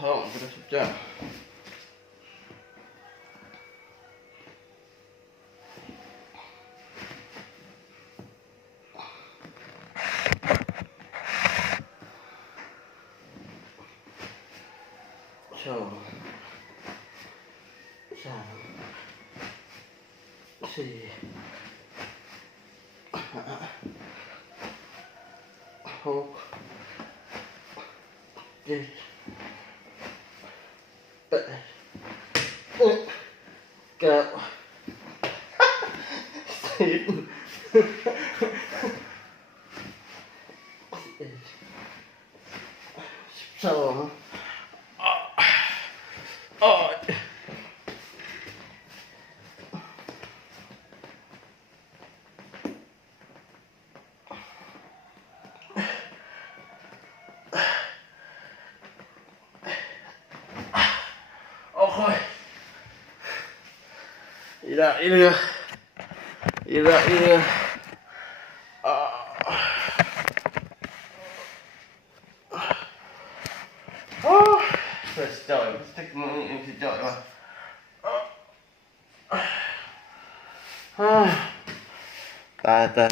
더 안 그래 쉽지 않아. 자, 3, 4, 5, 6, 8, 9, 10, 14. Ilah. Thật trời, thích mừng thì trời mà. Ta